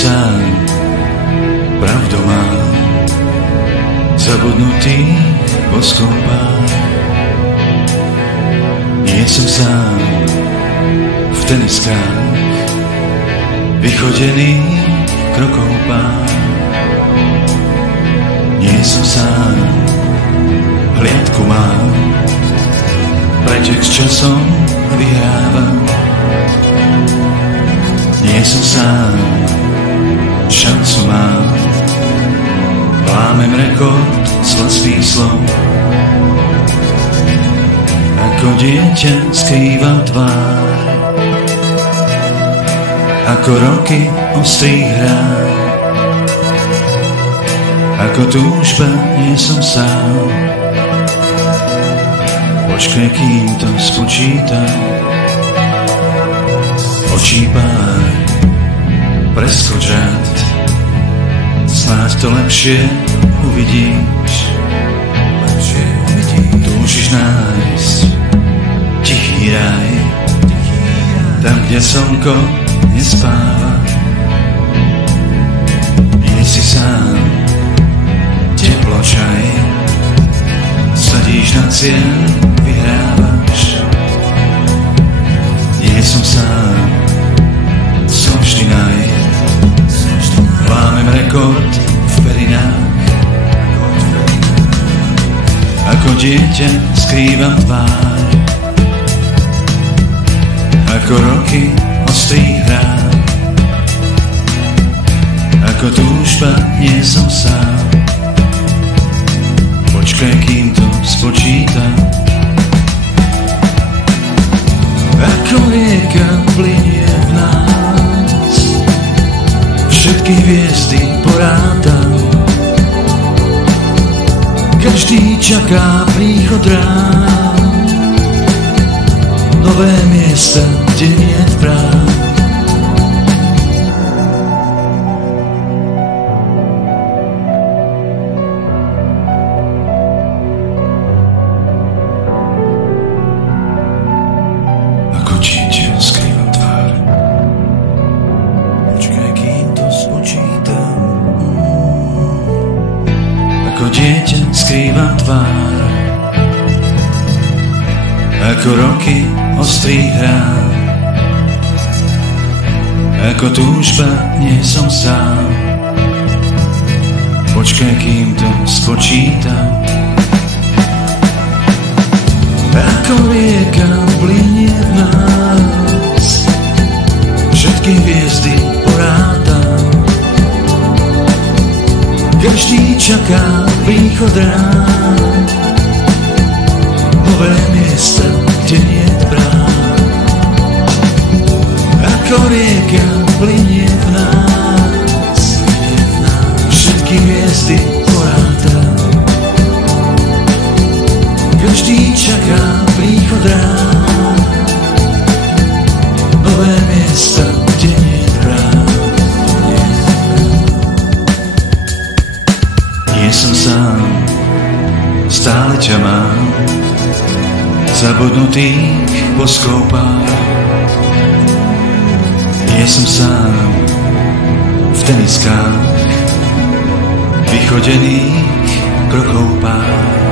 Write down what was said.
sám, pravdu mám, zabudnutý boskov pár. Nie som sám v teniskách, vychodený krokov pár. Nie som sám, hliadku mám, pretek s časom vyhrávam. Nie som sám, šancu mám, lámem rekord z vlastných slov. Ako dieťa skrývam tvár, ako roky ostrých hrán, ako túžba nie som sám. Počkaj, kým to spočítam, očí pár, preskoč rád, snáď to lepšie uvidíš. Túžiš nájsť tichý raj, tam, kde slnko nespáva. Nie si sám, teplo čaj, sadíš na cieľ, vyhrávaš. Nie som sám, som vždy naj, lámem rekord v perinách. Ako dieťa skrývam tvár, ako roky ostrých hrán, ako túžba nie som sám. Počkaj, kým to spočítam, ako rieka plynie v nás, všetky hviezdy porátam. Každý čaká príchod rán, nové miesta, kde niet brán. Ako dieťa skrývam tvár, počkaj, kým to spočítam. Ako dieťa skrývam tvár, ako roky ostrých hrán, ako túžba nie som sám. Počkaj, kým to spočítam. Ako rieka plynie v nás, všetky hviezdy porátam. Každý čaká príchod rán, nové miesta, kde niet brán. Ako rieka plynie v nás, všetky hviezdy porátam. Každý čaká príchod rán, nové miesta, kde niet brán. Nie som sám, stále ťa mám, zabudnutých boskov pár. Nie som sám v teniskách, vychodených krokov pár.